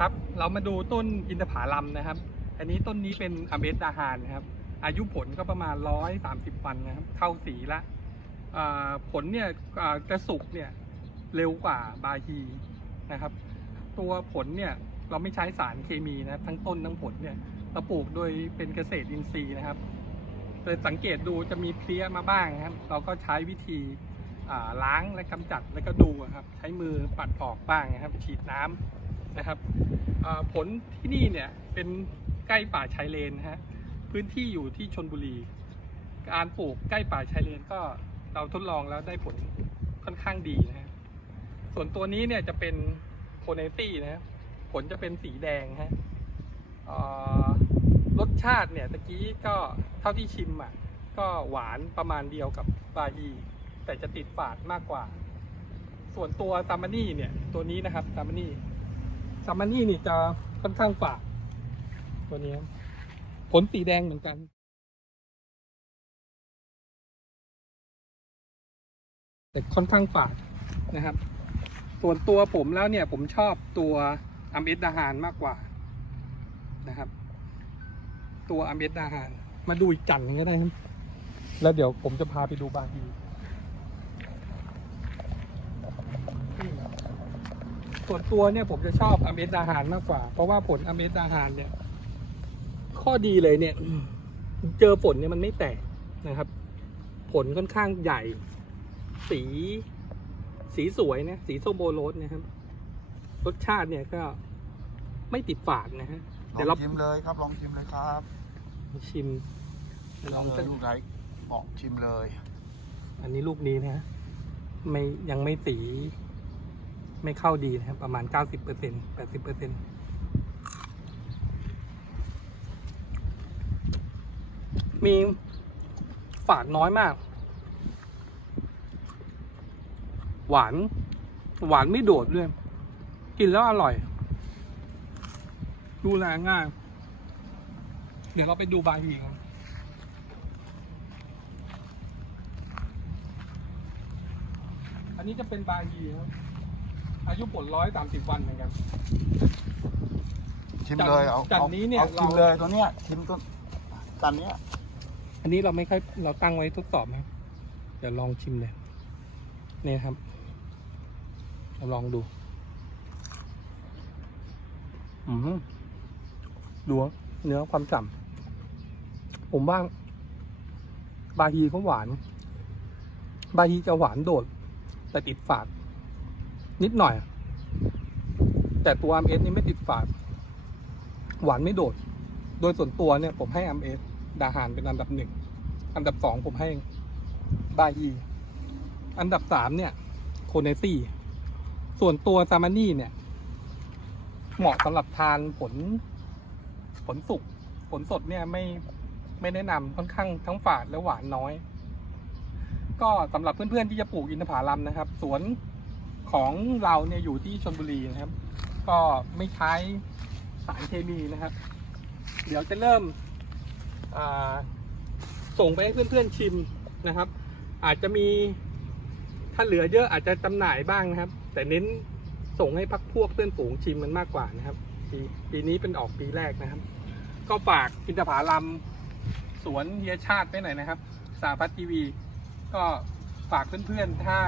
ครับ เรามาดูต้นอินทผลัมนะครับ อันนี้ต้นนี้เป็นอเมสดาฮานนะครับ อายุผลก็ประมาณ 130 วันนะครับ เข้าสีละผลเนี่ยจะสุกเนี่ยเร็วกว่าบาฮีนะครับ ตัวผลเนี่ยเราไม่ใช้สารเคมีนะครับ ทั้งต้นทั้งผลเนี่ยเราปลูกโดยเป็นเกษตรอินทรีย์นะครับโดยสังเกตดูจะมีเพลี้ยมาบ้างครับ เราก็ใช้วิธีล้างและกำจัดแล้วก็ดูครับ ใช้มือปัดออกบ้างนะครับ ฉีดน้ำ นะครับผลที่นี่เนี่ยเป็นใกล้ป่าชายเลนฮะพื้นที่อยู่ที่ชนบุรี การปลูกใกล้ป่าชายเลนก็เราทดลองแล้วได้ผลค่อนข้างดีนะฮะส่วนตัวนี้เนี่ยจะเป็นโคเนตี้นะฮะผลจะเป็นสีแดงฮะรสชาติเนี่ยตะกี้ก็เท่าที่ชิมอะก็หวานประมาณเดียวกับบาฮีแต่จะติดฝาดมากกว่า ส่วนตัวซามานี่เนี่ยตัวนี้นะครับซามานี่ ซามานี่นี่จะค่อนข้างฝาดตัวนี้ผลสีแดงเหมือนกันแต่ค่อนข้างฝาดนะครับ ส่วนตัวผมแล้วเนี่ยผมชอบตัวอัมเอสดาฮานมากกว่านะครับ ตัวอัมเอสดาฮานมาดูอีกจันนึงก็ได้ครับแล้วเดี๋ยวผมจะพาไปดูบาฮี ส่วนตัวเนี่ยผมจะชอบอเมสดาฮานมากกว่า เพราะว่าผลอเมสดาฮานเนี่ย ข้อดีเลยเนี่ย เจอฝนเนี่ยมันไม่แตกนะครับ ผลค่อนข้างใหญ่ สีสีสวยนะสีส้มโบโรสนะครับ รสชาติเนี่ยก็ไม่ติดฝาดนะฮะเดี๋ยวลเราองชิมเลยครับ ลองชิมเลยครับชิมลองเลสัยกลูกไหนบอกชิมเลย อันนี้ลูกนี้นะฮะไม่ยังไม่สี ไม่เข้าดีนะครับประมาณเก้าสิบเปอร์เซ็นแปดสิบเปอร์เซ็นมีฝาดน้อยมาก หวาน หวานไม่โดดด้วย กินแล้วอร่อย ดูแลง่าย เดี๋ยวเราไปดูบาฮีกันอันนี้จะเป็นบาฮีครับ อายุผลร้อยสามสิบวันเหมือนกัน ชิมเลยเอาจากเอานี้เนี่ยเอาชิมเรา เลยตัวเนี้ยชิมตัวตันเนี้ยอันนี้เราไม่ค่อยเราตั้งไว้ทดสอบนะเดี๋ยวลองชิมเลยนี่ครับเราลองดู อืมดูเนื้อความฉ่ำผมว่าบาฮีเขาหวาน บาฮีจะหวานโดด แต่ติดฝาด นิดหน่อย แต่ตัวอัมเอสนี่ไม่ติดฝาด หวานไม่โดด โดยส่วนตัวเนี่ยผมให้อัมเอสดาหารเป็นอันดับหนึ่ง อันดับสองผมให้บาฮีอันดับสามเนี่ย โคเนซี่ ส่วนตัวซามานี่เนี่ย เหมาะสำหรับทานผล ผลสุก ผลสดเนี่ยไม่ไม่แนะนำค่อนข้างทั้งฝาดและหวานน้อย ก็สำหรับเพื่อนๆที่จะปลูกอินทผลัมนะครับ สวน ของเราเนี่ยอยู่ที่ชนบุรีนะครับ ก็ไม่ใช้สารเคมีนะครับ เดี๋ยวจะเริ่มส่งไปให้เพื่อนๆชิมนะครับ อาจจะมีถ้าเหลือเยอะอาจจะจำหน่ายบ้างนะครับ แต่เน้นส่งให้พักพวกเพื่อนฝูงชิมมันมากกว่านะครับปีปีนี้เป็นออกปีแรกนะครับ ก็ฝากอินทผลัมสวนเฮียชาติไปหน่อยนะครับ สาพัฒทีวี ก็ฝากเพื่อนๆถ้า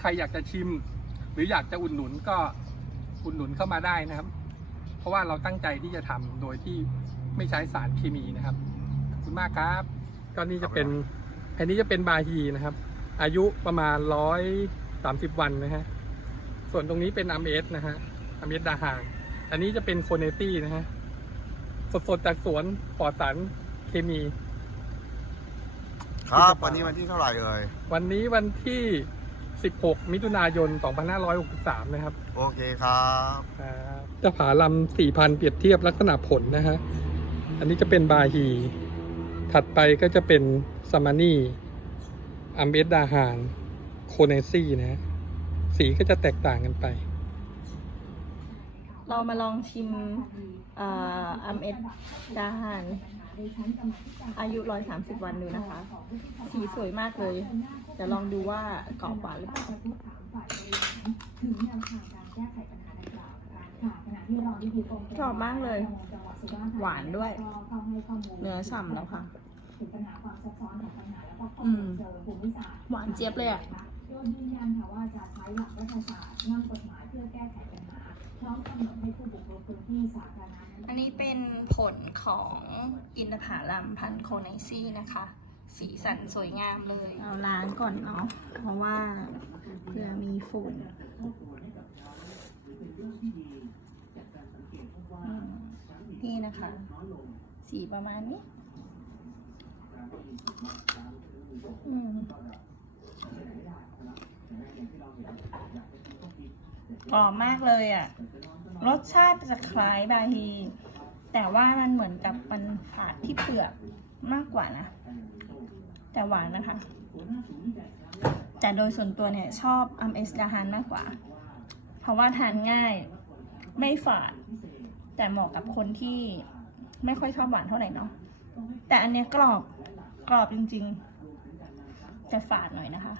ใครอยากจะชิม หรืออยากจะอุดหนุนก็อุดหนุนเข้ามาได้นะครับ เพราะว่าเราตั้งใจที่จะทำโดยที่ไม่ใช้สารเคมีนะครับขอบคุณมากครับก็นี่จะเป็นอันนี้จะเป็นบาฮีนะครับ อายุประมาณร้อยสามสิบวันนะฮะส่วนตรงนี้เป็นอัมเอสนะฮะอัมเอสดาหางอันนี้จะเป็นโคเนตี้นะฮะสดๆจากสวนปลอดสารเคมี ครับวันนี้วันที่เท่าไหร่เอ่ยวันนี้วันที่ 16 มิถุนายน 2563 นะครับ โอเคครับจะผาลำสี่พันเปรียบเทียบลักษณะผลนะฮะ อันนี้จะเป็นบาฮี ถัดไปก็จะเป็นซามานี่อัมเบสดาฮาน โคเนซี่นะฮะสีก็จะแตกต่างกันไป เรามาลองชิมอัมเอ็ดดาฮานอายุ 130 วันดูนะคะ สีสวยมากเลยจะลองดูว่ากรอบหวานหรือเปล่าชอบมากเลย หวานด้วย เนื้อฉ่ำแล้วค่ะอืมหวานเจี๊ยบเลยอะยืนยันค่ะว่าจะใช้หลักรัฐศาสตร์นำกฎหมายเพื่อแก้ไขปัญ พร้อมกำหนดให้ผู้บุกรุกพื้นที่สาธารณะนั้นอันนี้เป็นผลของอินทผลัมพันธุ์โคไนซี่นะคะ สีสันสวยงามเลย เอาล้างก่อนเนาะเพราะว่าเผื่อมีฝุ่นอืมนี่นะคะ สีประมาณนี้อืม กรอบมากเลยอะ รสชาติจะคล้ายบาฮี แต่ว่ามันเหมือนกับมันฝาดที่เปลือกมากกว่านะ แต่หวานนะคะ แต่โดยส่วนตัวเนี่ยชอบอัมเอสดาฮานมากกว่า เพราะว่าทานง่ายไม่ฝาด แต่เหมาะกับคนที่ไม่ค่อยชอบหวานเท่าไหร่เนาะแต่อันเนี้ยกรอบกรอบจริงๆแต่ฝาดหน่อยนะคะ